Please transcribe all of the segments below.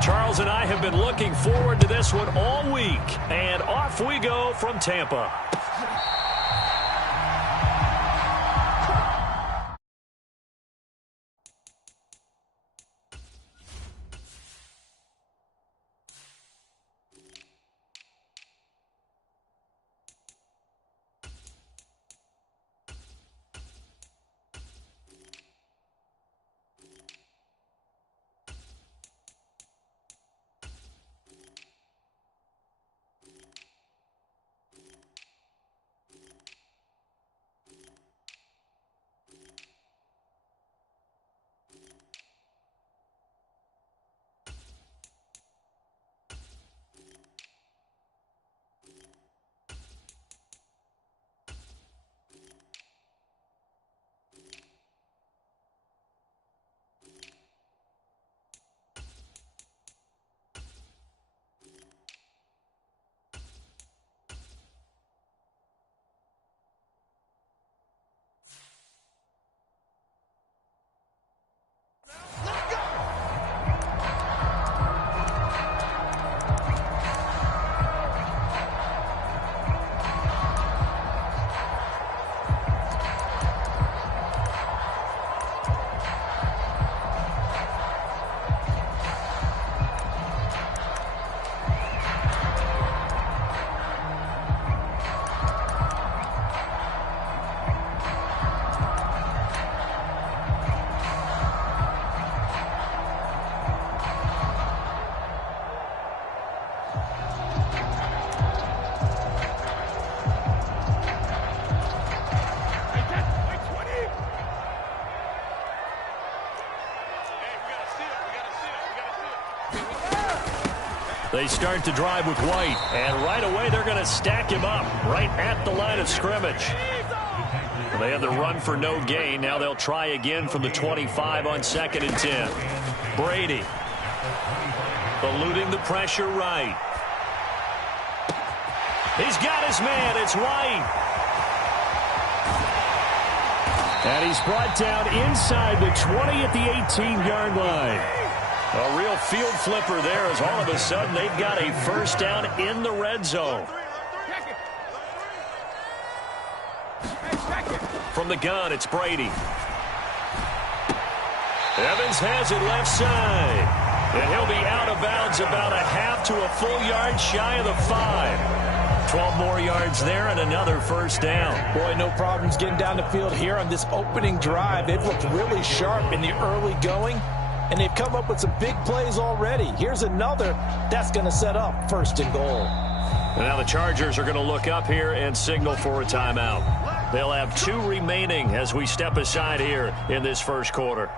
Charles and I have been looking forward to this one all week. And off we go from Tampa. They start to drive with White, and right away they're going to stack him up right at the line of scrimmage. They had the run for no gain. Now they'll try again from the 25 on 2nd and 10. Brady eluding the pressure right. He's got his man. It's White. And he's brought down inside the 20 at the 18-yard line. A real field flipper there as all of a sudden they've got a first down in the red zone. From the gun, it's Brady. Evans has it left side. And he'll be out of bounds about a half to a full yard shy of the 5. 12 more yards there and another first down. Boy, no problems getting down the field here on this opening drive. They've looked really sharp in the early going, and they've come up with some big plays already. Here's another that's going to set up 1st and goal. And now the Chargers are going to look up here and signal for a timeout. They'll have 2 remaining as we step aside here in this first quarter.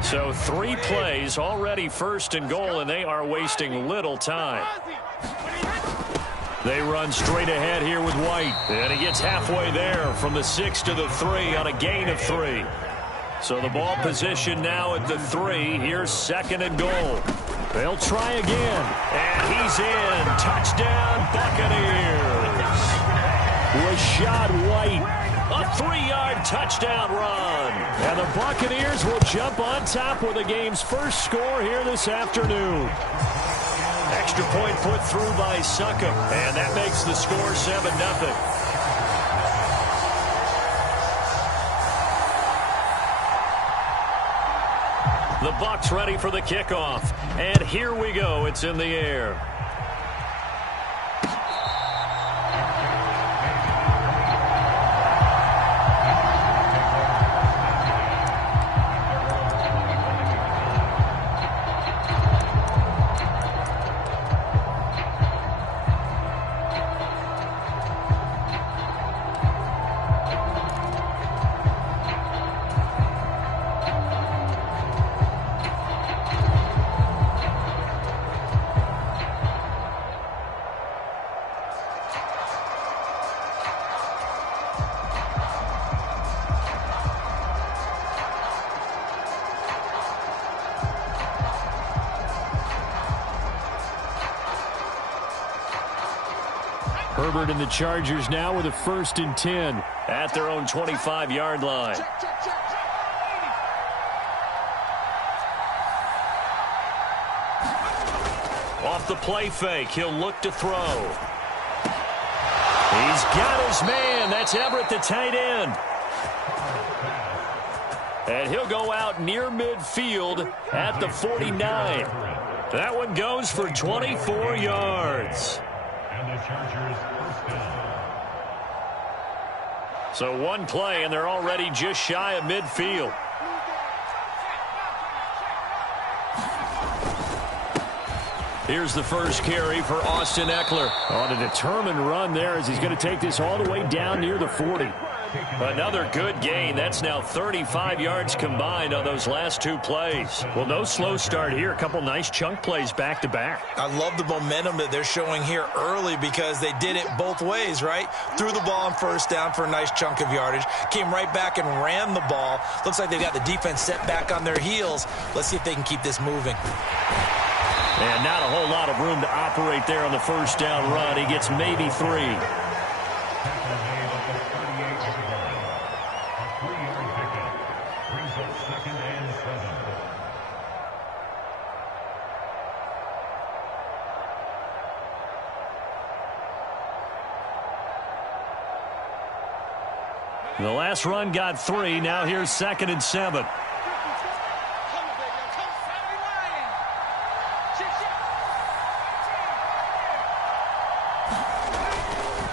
So 3 plays, already 1st and goal, and they are wasting little time. They run straight ahead here with White. And he gets halfway there from the 6 to the 3 on a gain of 3. So the ball position now at the 3. Here's 2nd and goal. They'll try again. And he's in. Touchdown, Buccaneers. Rashad White. A 3-yard touchdown run. And the Buccaneers will jump on top with the game's first score here this afternoon. Extra point put through by Succop. And that makes the score 7-0. The Bucs ready for the kickoff. And here we go. It's in the air. Herbert and the Chargers now with a 1st and 10 at their own 25-yard line. Off the play fake, he'll look to throw. He's got his man. That's Everett, the tight end. And he'll go out near midfield at the 49. That one goes for 24 yards. And the Chargers first down. So one play, and they're already just shy of midfield. Here's the first carry for Austin Eckler. On a determined run there as he's going to take this all the way down near the 40. Another good gain. That's now 35 yards combined on those last 2 plays. Well, no slow start here. A couple nice chunk plays back-to-back. I love the momentum that they're showing here early because they did it both ways, right? Threw the ball on 1st down for a nice chunk of yardage. Came right back and ran the ball. Looks like they've got the defense set back on their heels. Let's see if they can keep this moving. And not a whole lot of room to operate there on the 1st down run. He gets maybe 3. The last run got 3. Now here's 2nd and 7.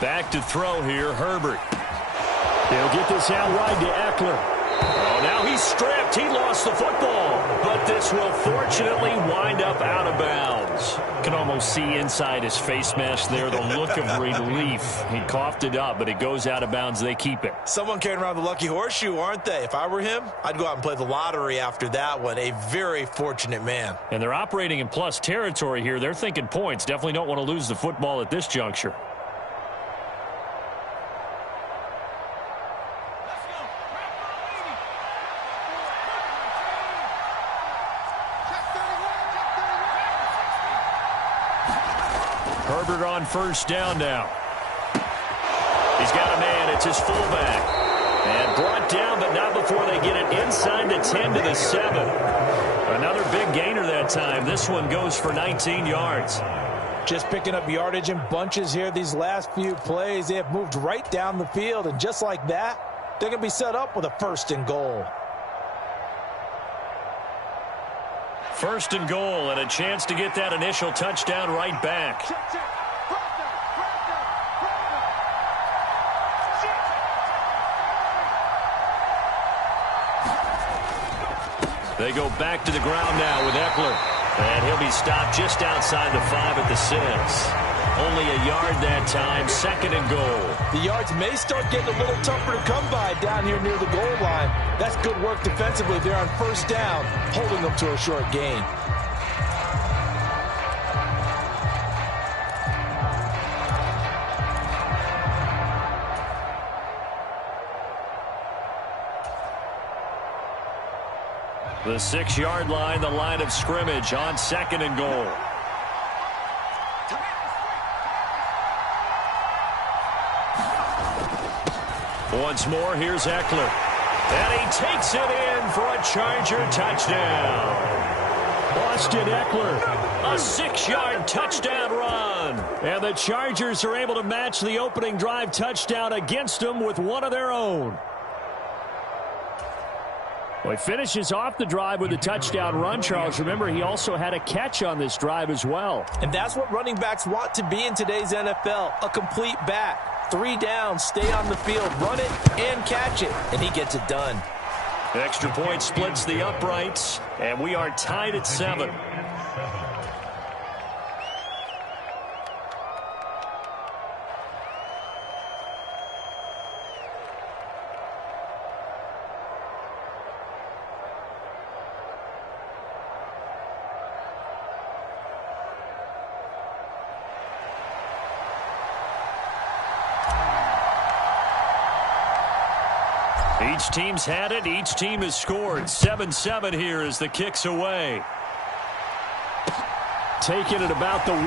Back to throw here, Herbert. He'll get this out wide to Eckler. Oh, now he's stripped. He lost the football. But this will fortunately wind up out of bounds. Can almost see inside his face mask there the look of relief. He coughed it up, but it goes out of bounds. They keep it. Someone carrying around the lucky horseshoe, aren't they? If I were him, I'd go out and play the lottery after that one. A very fortunate man. And they're operating in plus territory here. They're thinking points. Definitely don't want to lose the football at this juncture. Herbert on 1st down now. He's got a man. It's his fullback. And brought down, but not before they get it inside the 10 to the 7. Another big gainer that time. This one goes for 19 yards. Just picking up yardage in bunches here these last few plays. They have moved right down the field, and just like that, they're going to be set up with a 1st and goal. 1st and goal, and a chance to get that initial touchdown right back. They go back to the ground now with Eckler. And he'll be stopped just outside the 5 at the 6. Only a yard that time, 2nd and goal. The yards may start getting a little tougher to come by down here near the goal line. That's good work defensively there on 1st down, holding them to a short gain. The 6-yard line, the line of scrimmage on 2nd and goal. Once more, here's Eckler. And he takes it in for a Charger touchdown. Austin Eckler, a 6-yard touchdown run. And the Chargers are able to match the opening drive touchdown against them with one of their own. Well, he finishes off the drive with a touchdown run, Charles. Remember, he also had a catch on this drive as well. And that's what running backs want to be in today's NFL, a complete back. 3 downs, stay on the field, run it, and catch it. And he gets it done. Extra point splits the uprights, and we are tied at 7. Each team's had it. Each team has scored. 7-7 here as the kick's away. Taking it about the 1.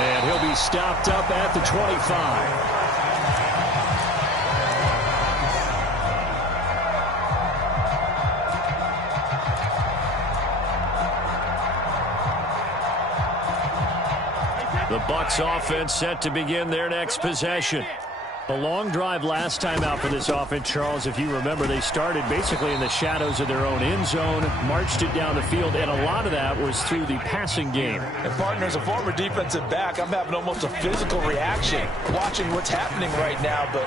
And he'll be stopped up at the 25. The Bucs offense set to begin their next possession. A long drive last time out for this offense, Charles. If you remember, they started basically in the shadows of their own end zone, marched it down the field, and a lot of that was through the passing game. And partner, as a former defensive back, I'm having almost a physical reaction watching what's happening right now. But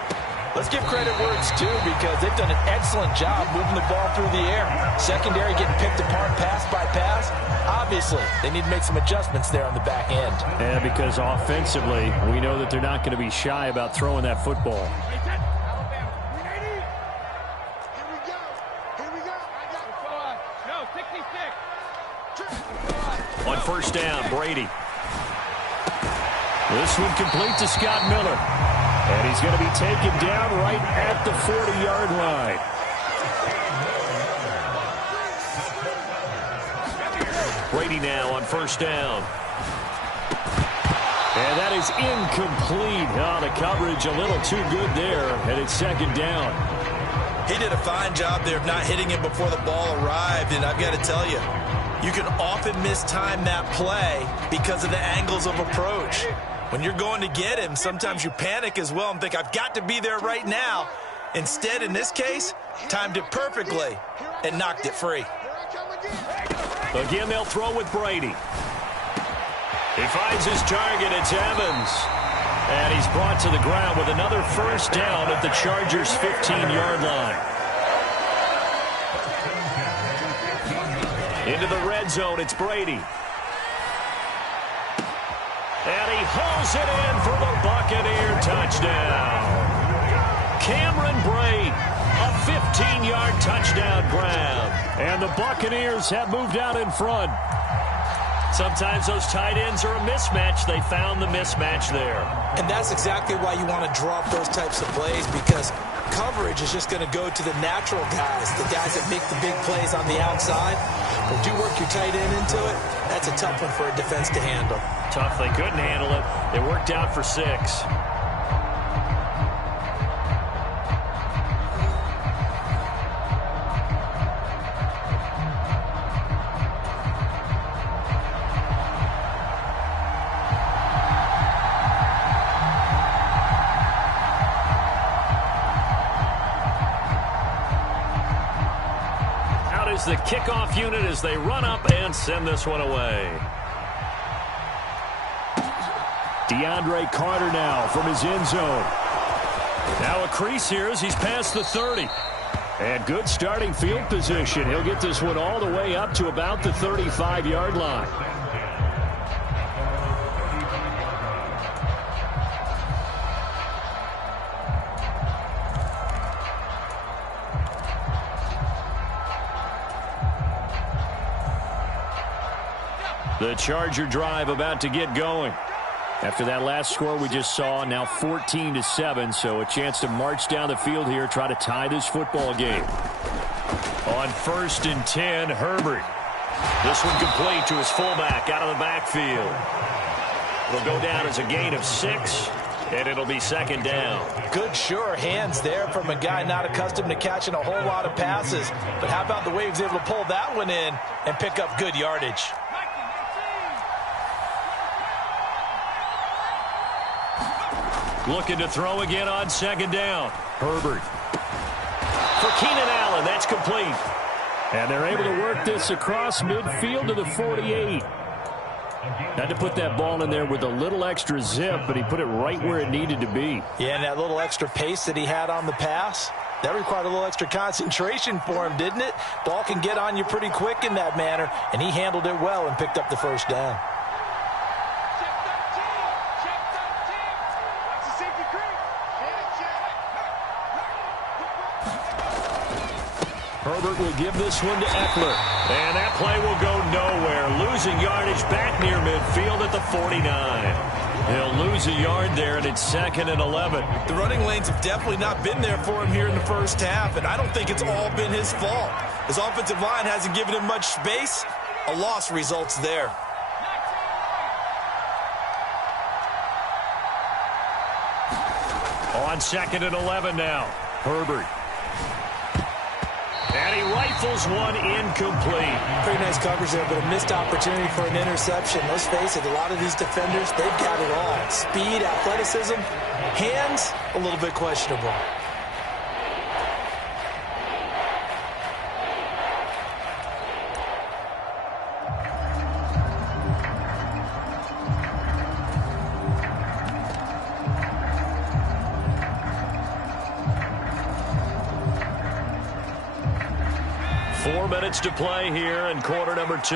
let's give credit where it's due, because they've done an excellent job moving the ball through the air. Secondary getting picked apart pass by pass. Obviously, they need to make some adjustments there on the back end. And because offensively, we know that they're not going to be shy about throwing that football. On first down, Brady. This one complete to Scott Miller. And he's going to be taken down right at the 40-yard line. Brady now on first down. And that is incomplete. Oh, the coverage a little too good there, and it's second down. He did a fine job there of not hitting him before the ball arrived, and I've got to tell you, you can often mistime that play because of the angles of approach. When you're going to get him, sometimes you panic as well and think, I've got to be there right now. Instead, in this case, timed it perfectly and knocked it free. Again, they'll throw with Brady. He finds his target. It's Evans. And he's brought to the ground with another first down at the Chargers' 15-yard line. Into the red zone, it's Brady. And he hauls it in for the Buccaneer touchdown. Cameron Brate, a 15-yard touchdown grab. And the Buccaneers have moved out in front. Sometimes those tight ends are a mismatch. They found the mismatch there. And that's exactly why you want to draw up those types of plays, because coverage is just going to go to the natural guys, the guys that make the big plays on the outside. But you work your tight end into it, that's a tough one for a defense to handle. Tough. They couldn't handle it. It worked out for 6. The kickoff unit as they run up and send this one away. DeAndre Carter now from his end zone. Now a crease here as he's past the 30. And good starting field position. He'll get this one all the way up to about the 35-yard line. The Charger drive about to get going. After that last score we just saw, now 14-7, so a chance to march down the field here, try to tie this football game. On 1st and 10, Herbert. This one complete to his fullback out of the backfield. It'll go down as a gain of 6, and it'll be second down. Good, sure hands there from a guy not accustomed to catching a whole lot of passes. But how about the way he was able to pull that one in and pick up good yardage? Looking to throw again on second down. Herbert. For Keenan Allen, that's complete. And they're able to work this across midfield to the 48. Had to put that ball in there with a little extra zip, but he put it right where it needed to be. Yeah, and that little extra pace that he had on the pass, that required a little extra concentration for him, didn't it? Ball can get on you pretty quick in that manner, and he handled it well and picked up the first down. Herbert will give this one to Eckler. And that play will go nowhere. Losing yardage back near midfield at the 49. He'll lose a yard there, and it's 2nd and 11. The running lanes have definitely not been there for him here in the first half, and I don't think it's all been his fault. His offensive line hasn't given him much space. A loss results there. On 2nd and 11 now. Herbert. And he rifles one incomplete. Pretty nice coverage there, but a missed opportunity for an interception. Let's face it, a lot of these defenders, they've got it all. Speed, athleticism, hands, a little bit questionable. To play here in quarter number 2.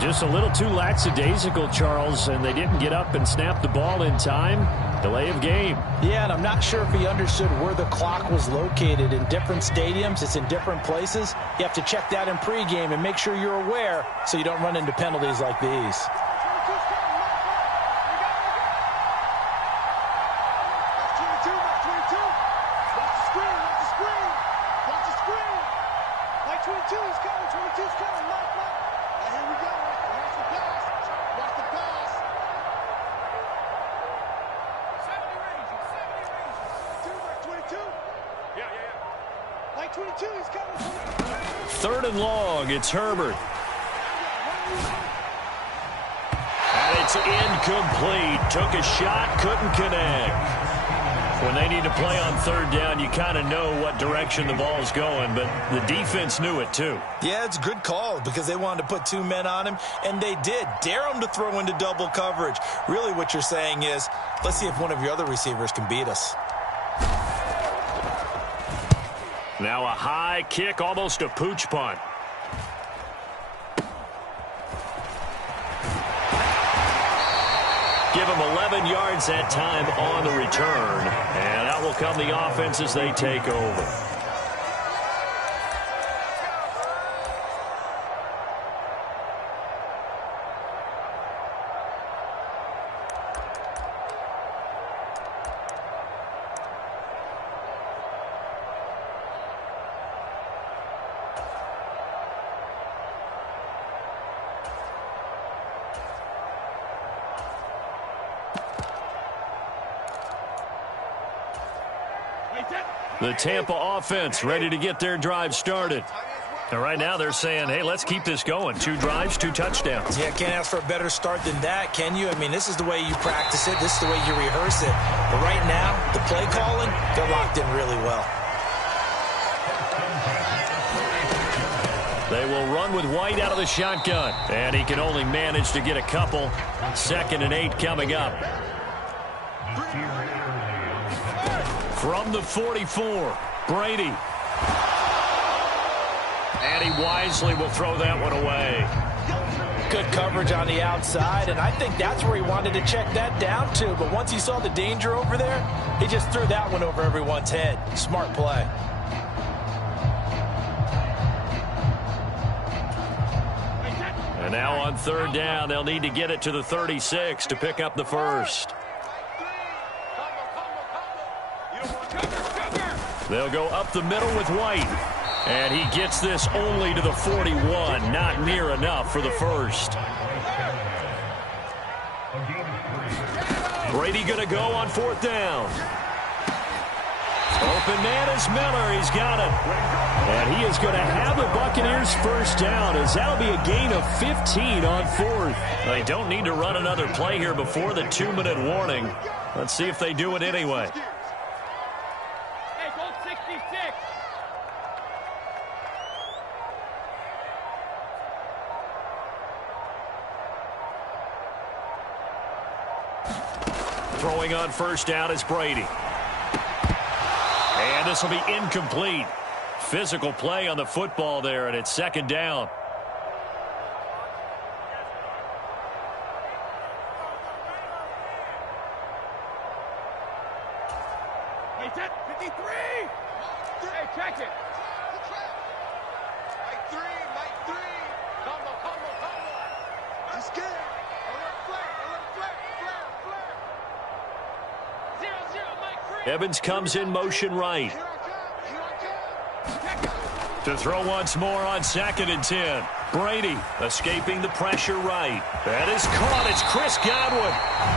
Just a little too lackadaisical, Charles, and they didn't get up and snap the ball in time. Delay of game. Yeah, and I'm not sure if he understood where the clock was located. In different stadiums, it's in different places. You have to check that in pregame and make sure you're aware so you don't run into penalties like these. Third and long, it's Herbert. And it's incomplete. Took a shot, couldn't connect. When they need to play on third down, you kind of know what direction the ball's going, but the defense knew it too. Yeah, it's a good call because they wanted to put 2 men on him, and they did. Dare him to throw into double coverage. Really what you're saying is, let's see if one of your other receivers can beat us. Now a high kick, almost a pooch punt. Give them 11 yards that time on the return. And out will come the offense as they take over. The Tampa offense ready to get their drive started. And right now they're saying, hey, let's keep this going. 2 drives, 2 touchdowns. Yeah, can't ask for a better start than that, can you? I mean, this is the way you practice it. This is the way you rehearse it. But right now, the play calling, they're locked in really well. They will run with White out of the shotgun. And he can only manage to get a couple. 2nd and 8 coming up. From the 44, Brady. And he wisely will throw that one away. Good coverage on the outside, and I think that's where he wanted to check that down to. But once he saw the danger over there, he just threw that one over everyone's head. Smart play. And now on third down, they'll need to get it to the 36 to pick up the first. They'll go up the middle with White. And he gets this only to the 41. Not near enough for the first. Brady going to go on 4th down. Open man is Miller. He's got it. And he is going to have the Buccaneers first down, as that'll be a gain of 15 on 4th. They don't need to run another play here before the 2-minute warning. Let's see if they do it anyway. Throwing on first down is Brady. And this will be incomplete. Physical play on the football there, and it's 2nd down. Hey, 53! Hey, check it. Mike 3. Combo. He's scared. Evans comes in motion right. To throw once more on 2nd and 10. Brady escaping the pressure right. That is caught. It's Chris Godwin.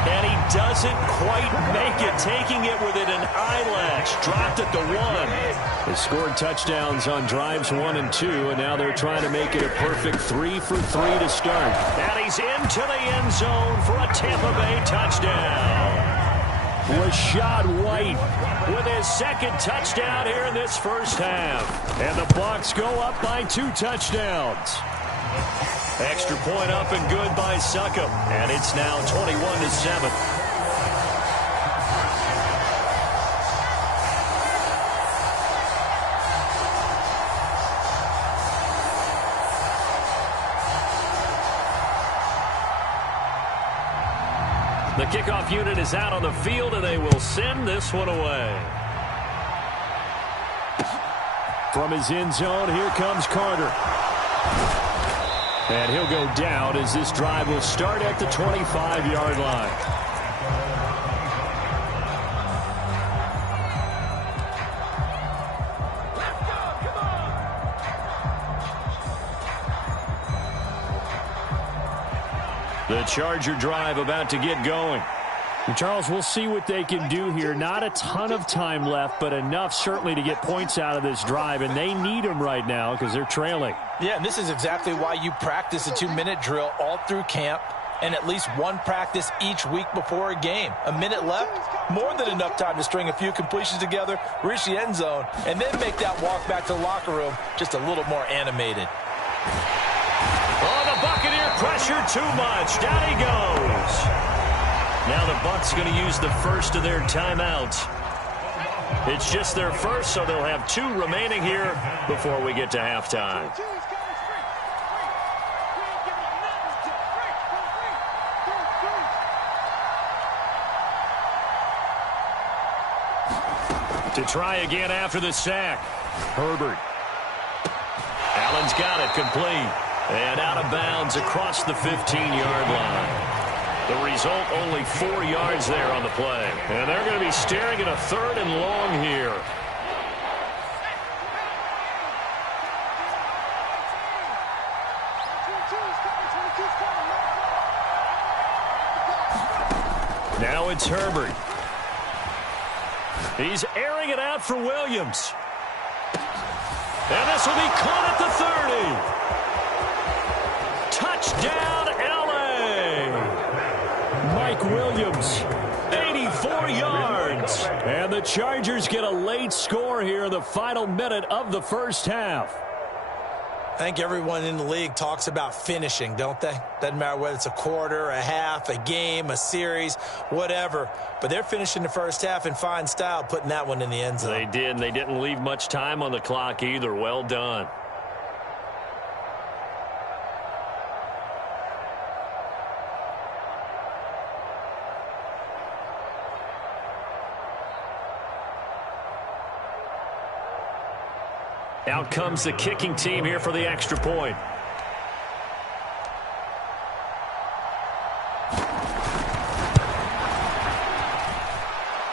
And he doesn't quite make it. Taking it within an eyelash. Dropped at the 1. They scored touchdowns on drives 1 and 2. And now they're trying to make it a perfect 3 for 3 to start. And he's into the end zone for a Tampa Bay touchdown. Rashad White with his 2nd touchdown here in this first half. And the Bucs go up by 2 touchdowns. Extra point up and good by Succop. And it's now 21-7. The kickoff unit is out on the field, and they will send this one away. From his end zone, here comes Carter. And he'll go down as this drive will start at the 25-yard line. The Charger drive about to get going. And Charles, we'll see what they can do here. Not a ton of time left, but enough certainly to get points out of this drive, and they need them right now because they're trailing. Yeah, and this is exactly why you practice a 2-minute drill all through camp and at least one practice each week before a game. A minute left, more than enough time to string a few completions together, reach the end zone, and then make that walk back to the locker room just a little more animated. Oh, the Buccaneer pressure too much. Down he goes. Now the Bucs going to use the first of their timeouts. It's just their first, so they'll have 2 remaining here before we get to halftime. To try again after the sack. Herbert. Allen's got it complete. And out of bounds across the 15-yard line. The result, only 4 yards there on the play. And they're going to be staring at a 3rd and long here. Now it's Herbert. He's airing it out for Williams. And this will be caught at the 30. Touchdown, L.A. Mike Williams, 84 yards. And the Chargers get a late score here in the final minute of the first half. I think everyone in the league talks about finishing, don't they? Doesn't matter whether it's a quarter, a half, a game, a series, whatever. But they're finishing the first half in fine style, putting that one in the end zone. They did, and they didn't leave much time on the clock either. Well done. Out comes the kicking team here for the extra point.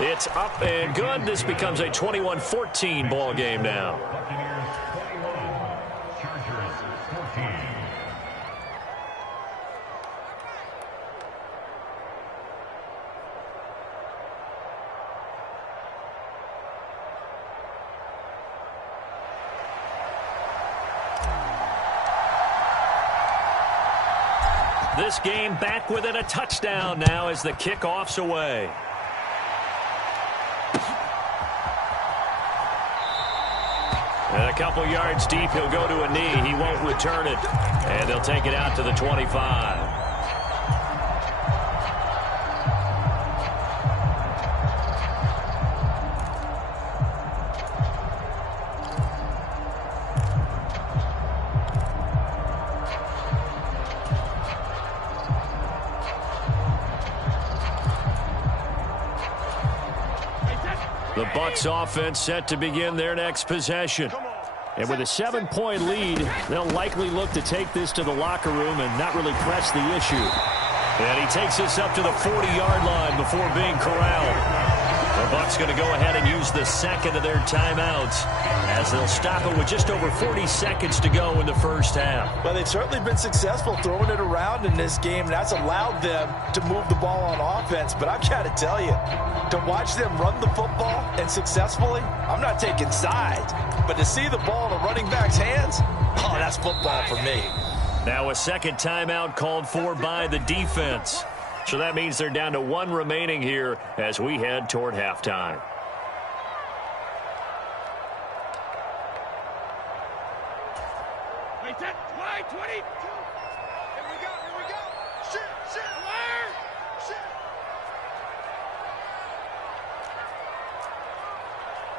It's up and good. This becomes a 21-14 ball game now. Buccaneers 21, Chargers 14. This game back within a touchdown now as the kickoff's away. And a couple yards deep, he'll go to a knee. He won't return it. And they'll take it out to the 25. The Bucs offense set to begin their next possession. And with a 7-point lead, they'll likely look to take this to the locker room and not really press the issue. And he takes this up to the 40-yard line before being corralled. The Bucs going to go ahead and use the second of their timeouts as they'll stop it with just over 40 seconds to go in the first half. Well, they've certainly been successful throwing it around in this game, and that's allowed them to move the ball on offense. But I've got to tell you, to watch them run the football and successfully, I'm not taking sides. But to see the ball in a running back's hands, oh, that's football for me. Now a second timeout called for by the defense. So that means they're down to one remaining here as we head toward halftime. Wait, that wide 22. Here we go, here we go. Shit, where? Shit.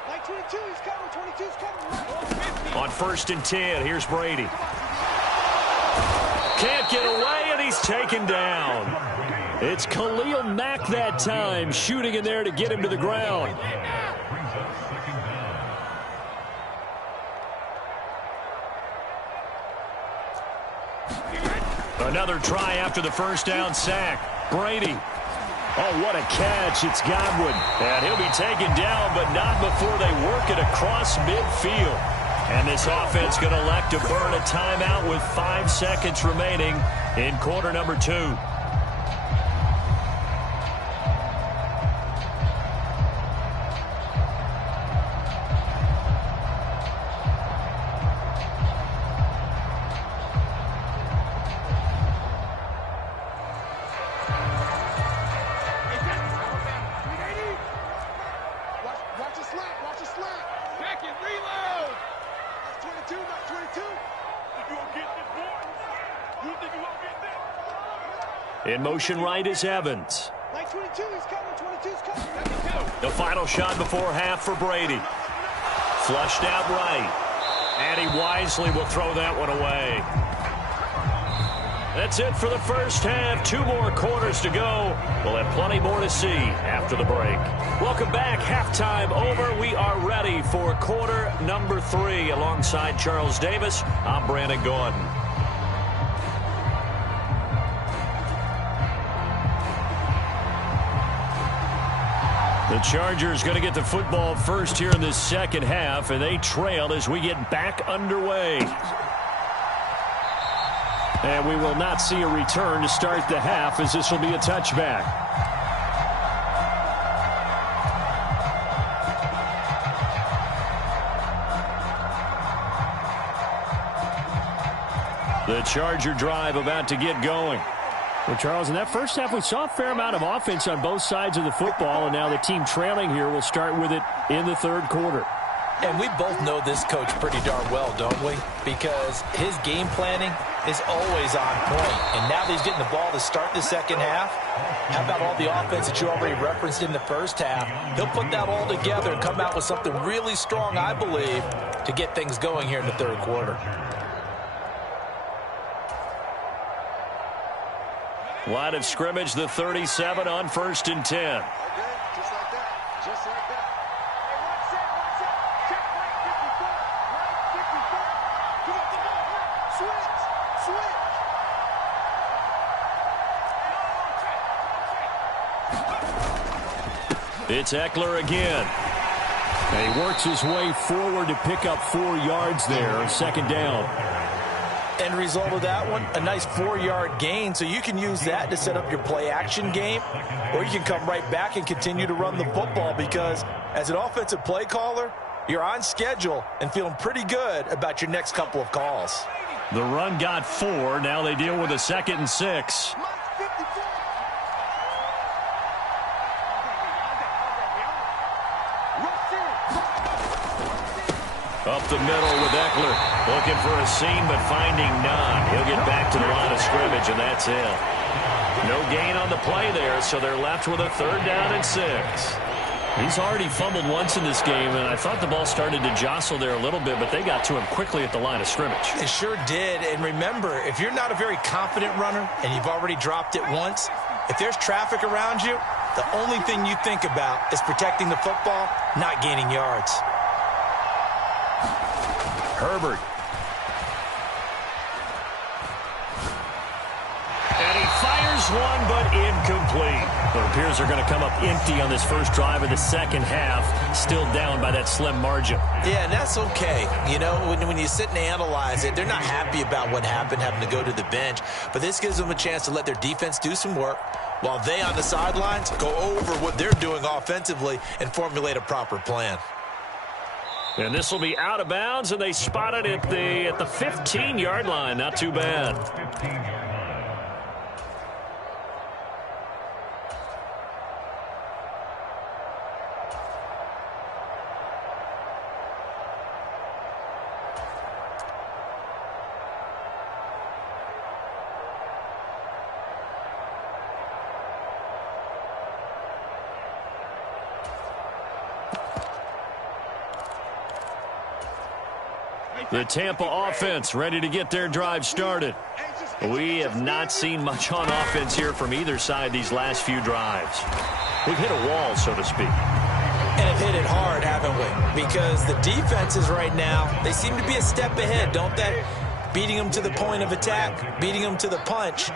Like 22, he's coming, 22's coming. On 1st and 10, here's Brady. Can't get away, and he's taken down. It's Khalil Mack that time, shooting in there to get him to the ground. Another try after the first down sack. Brady. Oh, what a catch. It's Godwin. And he'll be taken down, but not before they work it across midfield. And this offense going to elect to burn a timeout with 5 seconds remaining in quarter number 2. In motion right is Evans. Like 22, he's coming, 22's coming. The final shot before half for Brady. Flushed out right. And he wisely will throw that one away. That's it for the first half. 2 more quarters to go. We'll have plenty more to see after the break. Welcome back. Halftime over. We are ready for quarter number 3. Alongside Charles Davis, I'm Brandon Gordon. The Chargers going to get the football first here in this second half, and they trail as we get back underway. And we will not see a return to start the half, as this will be a touchback. The Charger drive about to get going. Well, Charles, in that first half, we saw a fair amount of offense on both sides of the football, and now the team trailing here will start with it in the third quarter. And we both know this coach pretty darn well, don't we? Because his game planning is always on point. And now that he's getting the ball to start the second half, how about all the offense that you already referenced in the first half? He'll put that all together and come out with something really strong, I believe, to get things going here in the third quarter. Line of scrimmage, the 37 on 1st and 10. Okay, just like that. Just like that. Hey, watch that. Check right 54. Right 54. Come on. Switch. It's Eckler again. And he works his way forward to pick up 4 yards there. Second down. End result of that one, a nice 4-yard gain, so you can use that to set up your play-action game, or you can come right back and continue to run the football because as an offensive play caller, you're on schedule and feeling pretty good about your next couple of calls. The run got 4. Now they deal with a 2nd and 6. Up the middle with Eckler. Looking for a seam, but finding none. He'll get back to the line of scrimmage, and that's it. No gain on the play there, so they're left with a 3rd down and 6. He's already fumbled once in this game, and I thought the ball started to jostle there a little bit, but they got to him quickly at the line of scrimmage. It sure did, and remember, if you're not a very confident runner and you've already dropped it once, if there's traffic around you, the only thing you think about is protecting the football, not gaining yards. Herbert. And he fires one, but incomplete. It appears they're going to come up empty on this first drive of the second half, still down by that slim margin. Yeah, and that's okay. You know, when you sit and analyze it, they're not happy about what happened, having to go to the bench. But this gives them a chance to let their defense do some work while they on the sidelines go over what they're doing offensively and formulate a proper plan. And this will be out of bounds, and they spot it at the 15-yard line. Not too bad. The Tampa offense ready to get their drive started. We have not seen much on offense here from either side these last few drives. We've hit a wall, so to speak. And have hit it hard, haven't we? Because the defenses right now, they seem to be a step ahead, don't they? Beating them to the point of attack, beating them to the punch.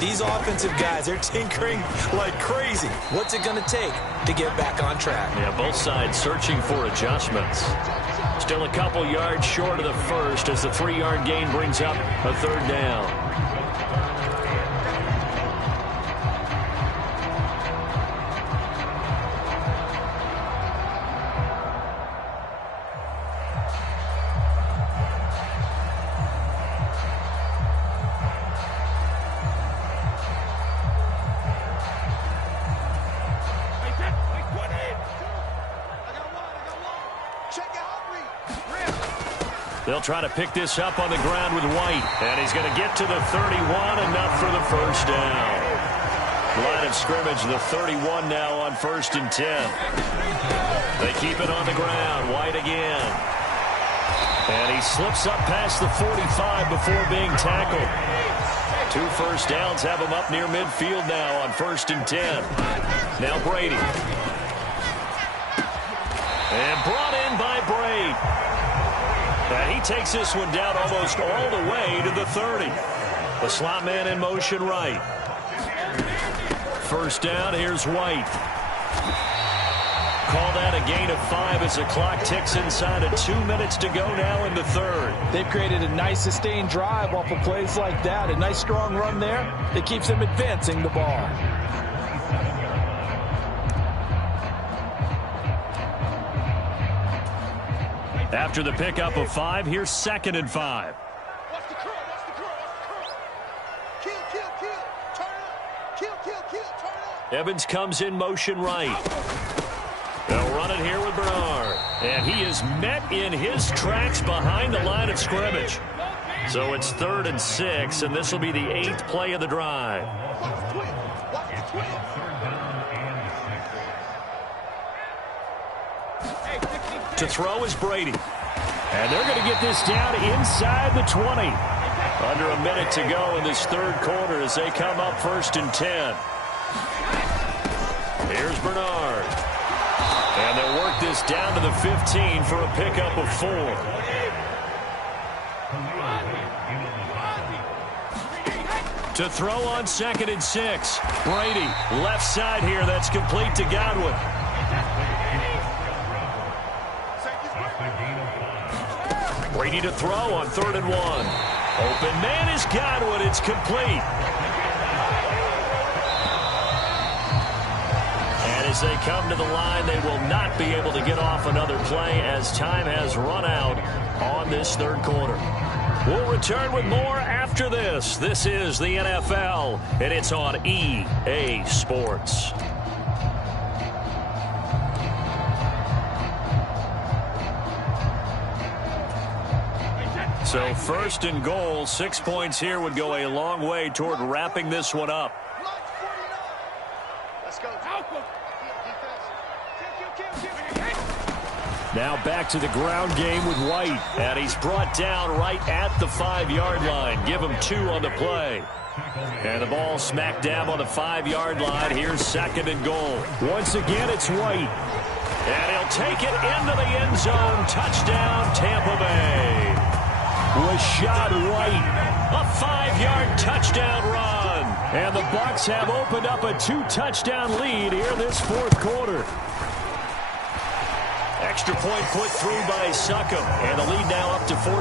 These offensive guys, they're tinkering like crazy. What's it going to take to get back on track? Yeah, both sides searching for adjustments. Still a couple yards short of the first as the 3-yard gain brings up a third down. They'll try to pick this up on the ground with White. And he's going to get to the 31, enough for the first down. Line of scrimmage, the 31 now on 1st and 10. They keep it on the ground. White again. And he slips up past the 45 before being tackled. 2 first downs have him up near midfield now on 1st and 10. Now Brady. And brought in by Brady. And he takes this one down almost all the way to the 30. The slot man in motion right. First down, here's White. Call that a gain of 5 as the clock ticks inside of 2 minutes to go now in the third. They've created a nice sustained drive off of plays like that. A nice strong run there that keeps them advancing the ball. After the pickup of 5, here's 2nd and 5. Watch the curl, watch the curl, watch the curl. Kill, turn up. Kill, turn up. Evans comes in motion right. They'll run it here with Bernard. And he is met in his tracks behind the line of scrimmage. So it's 3rd and 6, and this will be the 8th play of the drive. To throw is Brady. And they're going to get this down inside the 20. Under a minute to go in this third quarter as they come up 1st and 10. Here's Bernard. And they'll work this down to the 15 for a pickup of 4. To throw on 2nd and 6. Brady, left side here. That's complete to Godwin. Brady to throw on 3rd and 1. Open man is Godwin. It's complete. And as they come to the line, they will not be able to get off another play as time has run out on this third quarter. We'll return with more after this. This is the NFL, and it's on EA Sports. So 1st and goal, 6 points here would go a long way toward wrapping this one up. Let's go. Now back to the ground game with White. And he's brought down right at the 5-yard line. Give him 2 on the play. And the ball smack dab on the 5-yard line. Here's 2nd and goal. Once again, it's White. And he'll take it into the end zone. Touchdown, Tampa Bay. Rashad White, a 5-yard touchdown run. And the Bucs have opened up a 2-touchdown lead here this fourth quarter. Extra point put through by Succop, and the lead now up to 14.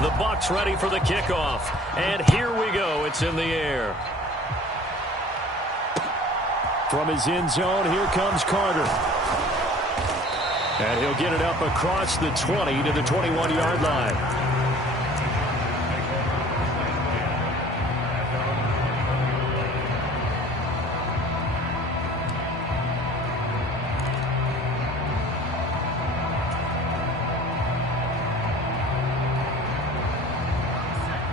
The Bucs ready for the kickoff, and here we go. It's in the air. From his end zone, here comes Carter. And he'll get it up across the 20 to the 21-yard line.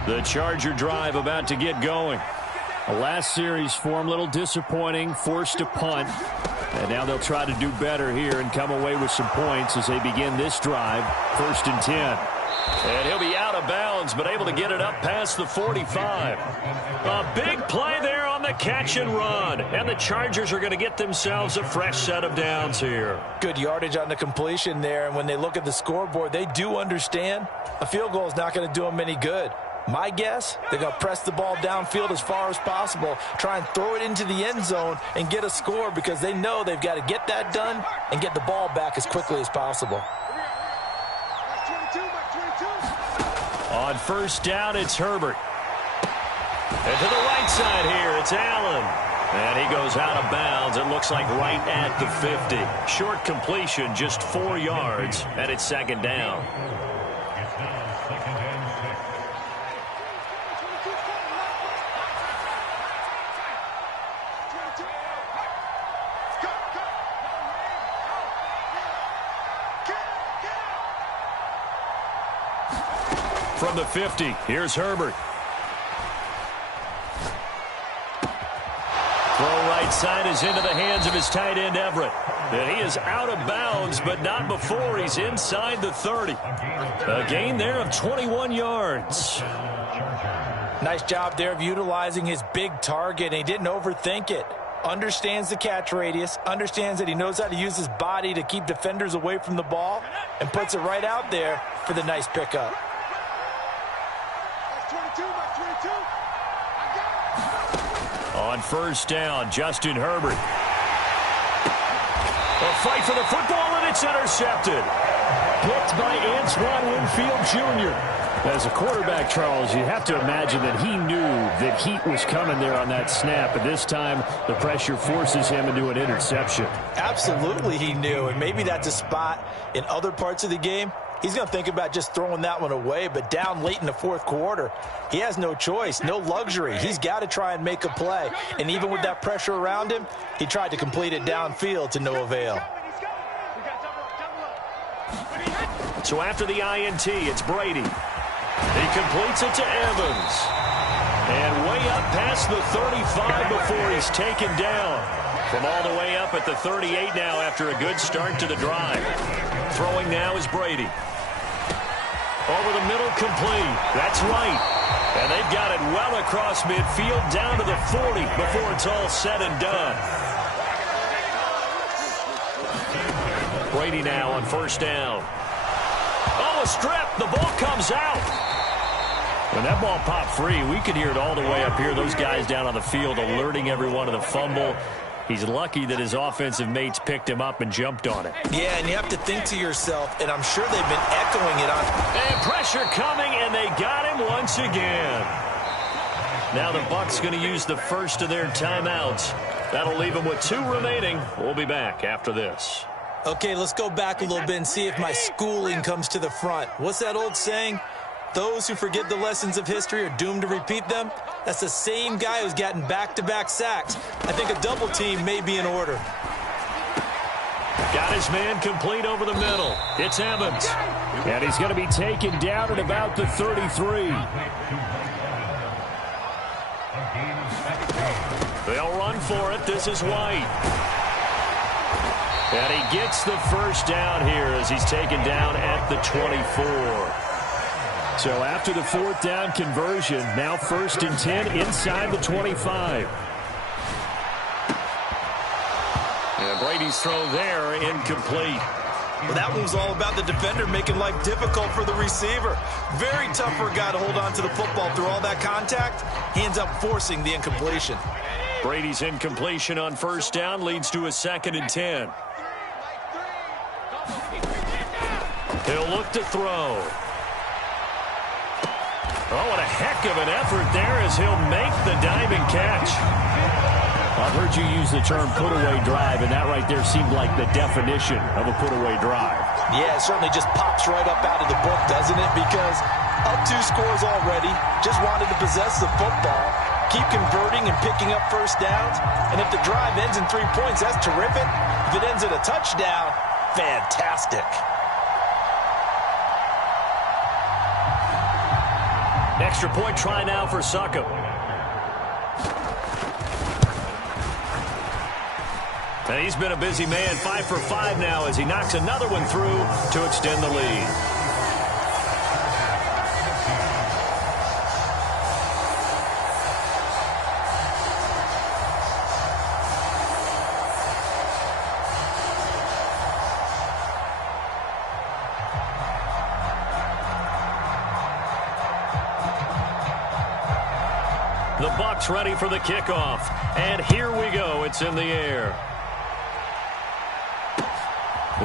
The Charger drive about to get going. The last series for him, a little disappointing, forced a punt. And now they'll try to do better here and come away with some points as they begin this drive, 1st and 10. And he'll be out of bounds, but able to get it up past the 45. A big play there on the catch and run. And the Chargers are going to get themselves a fresh set of downs here. Good yardage on the completion there. And when they look at the scoreboard, they do understand a field goal is not going to do them any good. My guess, they're going to press the ball downfield as far as possible, try and throw it into the end zone and get a score because they know they've got to get that done and get the ball back as quickly as possible. On 1st down, it's Herbert. And to the right side here, it's Allen. And he goes out of bounds. It looks like right at the 50. Short completion, just 4 yards, and it's 2nd down. From the 50, here's Herbert. Throw right side is into the hands of his tight end, Everett. And he is out of bounds, but not before he's inside the 30. A gain there of 21 yards. Nice job there of utilizing his big target, and he didn't overthink it. Understands the catch radius, understands that he knows how to use his body to keep defenders away from the ball, and puts it right out there for the nice pickup. On 1st down, Justin Herbert. A fight for the football, and it's intercepted. Picked by Antoine Winfield Jr. As a quarterback, Charles, you have to imagine that he knew that heat was coming there on that snap. But this time, the pressure forces him into an interception. Absolutely he knew, and maybe that's a spot in other parts of the game. He's going to think about just throwing that one away, but down late in the 4th quarter, he has no choice, no luxury. He's got to try and make a play. And even with that pressure around him, he tried to complete it downfield to no avail. So after the INT, it's Brady. He completes it to Evans. And way up past the 35 before he's taken down. From all the way up at the 38 now after a good start to the drive. Throwing now is Brady. Over the middle, complete. That's right. And they've got it well across midfield down to the 40 before it's all said and done. Brady now on 1st down. Oh, a strip. The ball comes out. When that ball popped free, we could hear it all the way up here. Those guys down on the field alerting everyone of the fumble. He's lucky that his offensive mates picked him up and jumped on it. Yeah, and you have to think to yourself, and I'm sure they've been echoing it on. And pressure coming, and they got him once again. Now the Bucs going to use the first of their timeouts. That'll leave them with 2 remaining. We'll be back after this. Okay, let's go back a little bit and see if my schooling comes to the front. What's that old saying? Those who forget the lessons of history are doomed to repeat them. That's the same guy who's gotten back-to-back sacks. I think a double team may be in order. Got his man complete over the middle. It's Evans. And he's going to be taken down at about the 33. They'll run for it. This is White. And he gets the first down here as he's taken down at the 24. So after the 4th down conversion, now 1st and 10 inside the 25. And Brady's throw there incomplete. Well, that one was all about the defender making life difficult for the receiver. Very tough for a guy to hold on to the football through all that contact. He ends up forcing the incompletion. Brady's incompletion on first down leads to a 2nd and 10. He'll look to throw. Oh, what a heck of an effort there as he'll make the diving catch. I've heard you use the term put-away drive, and that right there seemed like the definition of a put-away drive. Yeah, it certainly just pops right up out of the book, doesn't it? Because up 2 scores already, just wanted to possess the football, keep converting and picking up first downs, and if the drive ends in 3 points, that's terrific. If it ends in a touchdown, fantastic. Extra point try now for Succop. And he's been a busy man, 5 for 5 now as he knocks another one through to extend the lead. The Bucs ready for the kickoff. And here we go. It's in the air.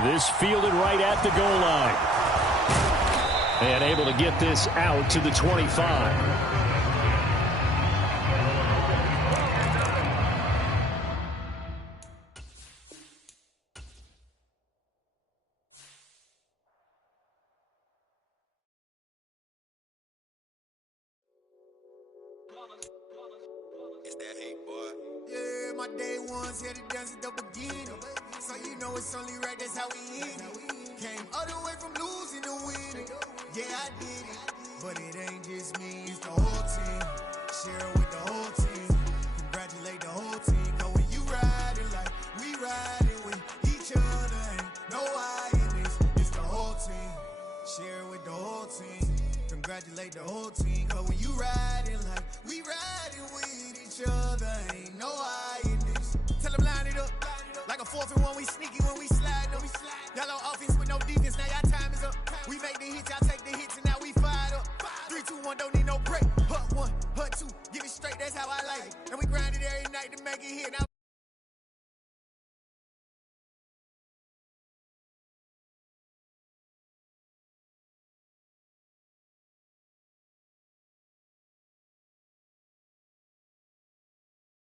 This fielded right at the goal line. And able to get this out to the 25. It's that hate, boy. Yeah, my day ones here to dance at the beginning. So you know it's only right, that's how we end it. Came all the way from losing to winning. Yeah, I did it. But it ain't just me, it's the whole team. Share it with the whole team. Congratulate the whole team. Cause when you riding like we riding with each other, ain't no I in this. It's the whole team. Share it with the whole team. Congratulate the whole team. Cause when you riding like we riding with each other, ain't no I in this. Tell them line it up. Like a 4th and 1, we sneaky when we slide. No, we slide. Y'all on offense with no defense, now y'all time is up. We make the hits, y'all take the hits, and now we fired up. 3, 2, 1, don't need no break. Hut 1, hut 2, get it straight, that's how I like it. And we grind it every night to make it hit. Now